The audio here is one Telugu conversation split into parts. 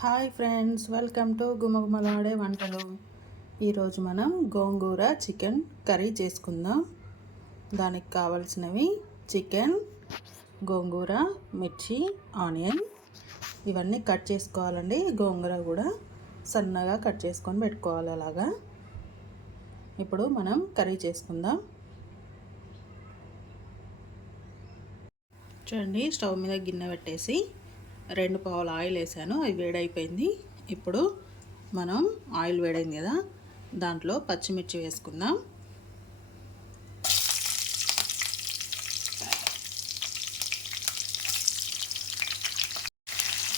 హాయ్ ఫ్రెండ్స్ వెల్కమ్ టు గుమగుమలాడే వంటలు. ఈరోజు మనం గోంగూర చికెన్ కర్రీ చేసుకుందాం. దానికి కావలసినవి చికెన్ గోంగూర మిర్చి ఆనియన్. ఇవన్నీ కట్ చేసుకోవాలండి. గోంగూర కూడా సన్నగా కట్ చేసుకొని పెట్టుకోవాలి అలాగా. ఇప్పుడు మనం కర్రీ చేసుకుందాం. చూడండి స్టవ్ మీద గిన్నె పెట్టేసి రెండు పావులు ఆయిల్ వేసాను అవి వేడైపోయింది. ఇప్పుడు మనం ఆయిల్ వేడైంది కదా దాంట్లో పచ్చిమిర్చి వేసుకుందాం.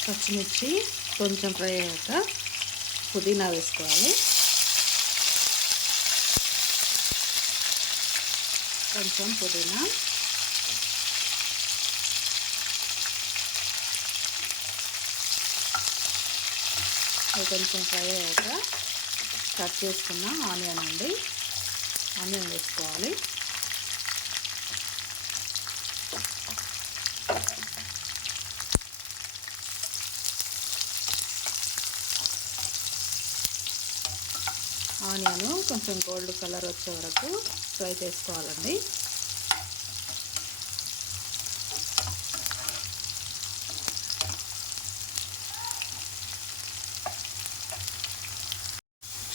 పచ్చిమిర్చి కొంచెం ఫ్రై అయ్యాక పుదీనా వేసుకోవాలి. కొంచెం పుదీనా. అవి కొంచెం ఫ్రై అయ్యాక కట్ చేసుకున్న ఆనియన్ అండి. ఆనియన్ వేసుకోవాలి. ఆనియన్ కొంచెం గోల్డ్ కలర్ వచ్చే వరకు ఫ్రై చేసుకోవాలండి.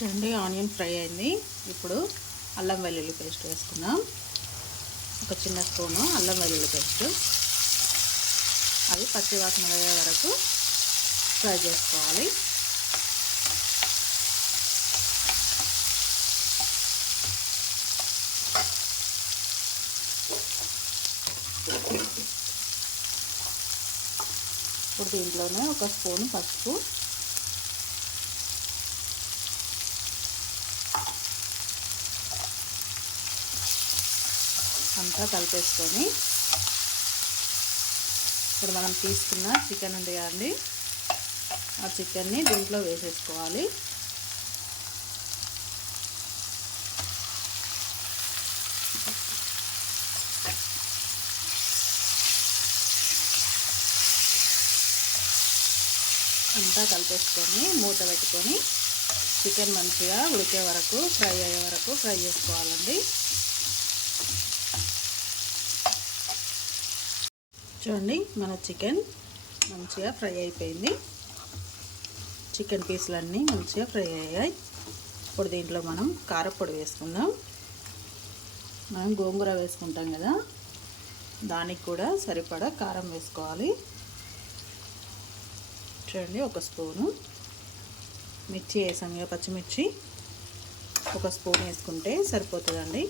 చూడండి ఆనియన్ ఫ్రై అయింది. ఇప్పుడు అల్లం వెల్లుల్లి పేస్ట్ వేసుకుందాం. ఒక చిన్న స్పూను అల్లం వెల్లుల్లి పేస్ట్. అది పచ్చి వాసన అయ్యే వరకు ఫ్రై చేసుకోవాలి. ఇప్పుడు దీంట్లోనే ఒక స్పూన్ పసుపు అంతా కలిపేసుకొని ఇప్పుడు మనం తీసుకున్న చికెన్ ఉంది కదండి ఆ చికెన్ని దీంట్లో వేసేసుకోవాలి. అంతా కలిపేసుకొని మూత పెట్టుకొని చికెన్ మంచిగా ఉడికే వరకు ఫ్రై అయ్యే వరకు ఫ్రై చేసుకోవాలండి. చూడండి మన చికెన్ మంచిగా ఫ్రై అయిపోయింది. చికెన్ పీసులన్నీ మంచిగా ఫ్రై అయ్యాయి. ఇప్పుడు దీంట్లో మనం కారపొడి వేసుకుందాం. మనం గోంగూర వేసుకుంటాం కదా దానికి కూడా సరిపడా కారం వేసుకోవాలి. చూడండి ఒక స్పూను మిర్చి వేసాం కదా పచ్చిమిర్చి. ఒక స్పూన్ వేసుకుంటే సరిపోతుందండి.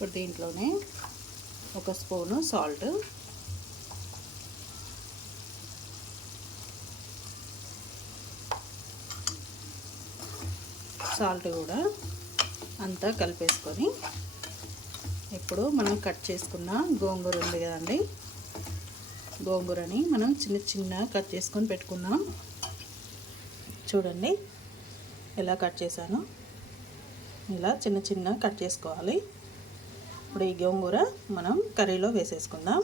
ఇప్పుడు దీంట్లోనే ఒక స్పూను సాల్ట్. సాల్ట్ కూడా అంతా కలిపేసుకొని ఇప్పుడు మనం కట్ చేసుకున్న గోంగూర ఉంది కదండి. గోంగూరని మనం చిన్న చిన్న కట్ చేసుకొని పెట్టుకున్నాం చూడండి ఎలా కట్ చేశాను? ఇలా చిన్న చిన్న కట్ చేసుకోవాలి. ఇప్పుడు ఈ గోంగూర మనం కర్రీలో వేసేసుకుందాం.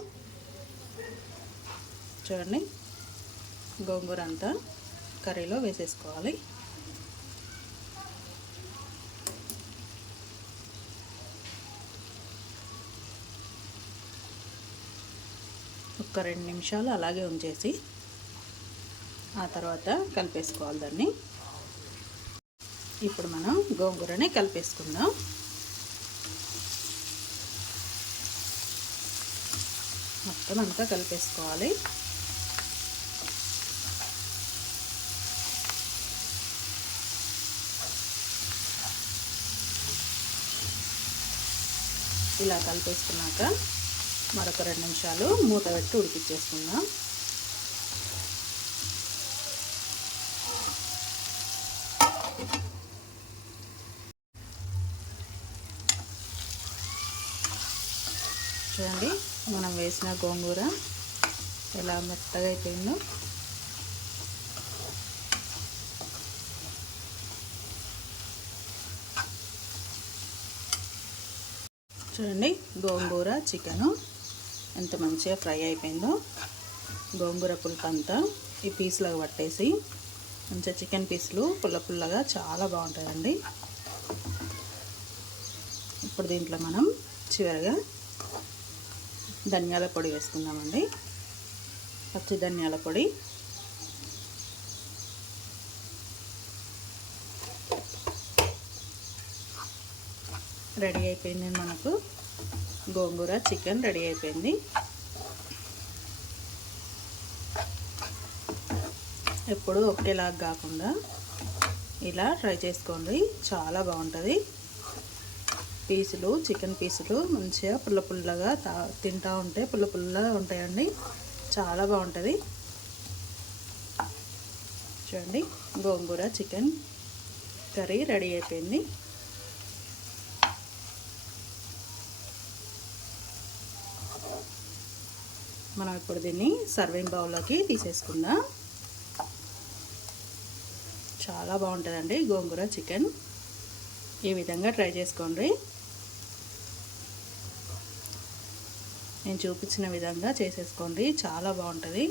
చూడండి. గోంగూర అంతా కర్రీలో వేసేసుకోవాలి. ఒక రెండు నిమిషాలు అలాగే ఉంచేసి ఆ తర్వాత కలిపేసుకోవాలి దాన్ని. ఇప్పుడు మనం గోంగూరని కలిపేసుకుందాం. మొత్తం అంతా కలిపేసుకోవాలి. ఇలా కలిపేసుకున్నాక మరొక రెండు నిమిషాలు మూత పెట్టి ఉడికిచ్చేసుకుందాం. చూడండి మనం వేసిన గోంగూర ఎలా మెత్తగా అయిపోయిందో. చూడండి గోంగూర చికెను ఎంత మంచిగా ఫ్రై అయిపోయిందో. గోంగూర పులుపు అంతా ఈ పీస్లకు పట్టేసి మంచిగా చికెన్ పీసులు పుల్ల పుల్లగా చాలా బాగుంటుందండి ఇప్పుడు దీంట్లో మనం చివరిగా ధనియాల పొడి వేసుకుందామండి. పచ్చి ధనియాల పొడి. రెడీ అయిపోయింది మనకు. గోంగూర చికెన్ రెడీ అయిపోయింది. ఎప్పుడు ఒకేలాగా కాకుండా ఇలా ట్రై చేసుకోండి. చాలా బాగుంటుంది. పీసులు చికెన్ పీసులు మంచిగా పుల్ల పుల్లగా తా తింటూ ఉంటే పుల్ల పుల్లగా ఉంటాయండి. చాలా బాగుంటుంది. చూడండి గోంగూర చికెన్ కర్రీ రెడీ అయిపోయింది. మనం ఇప్పుడు దీన్ని సర్వింగ్ బౌల్లోకి తీసేసుకుందాం. చాలా బాగుంటుందండి గోంగూర చికెన్. ఈ విధంగా ట్రై చేసుకోండి. నేను చూపించిన విధంగా చేసేసుకోండి. చాలా బాగుంటుంది.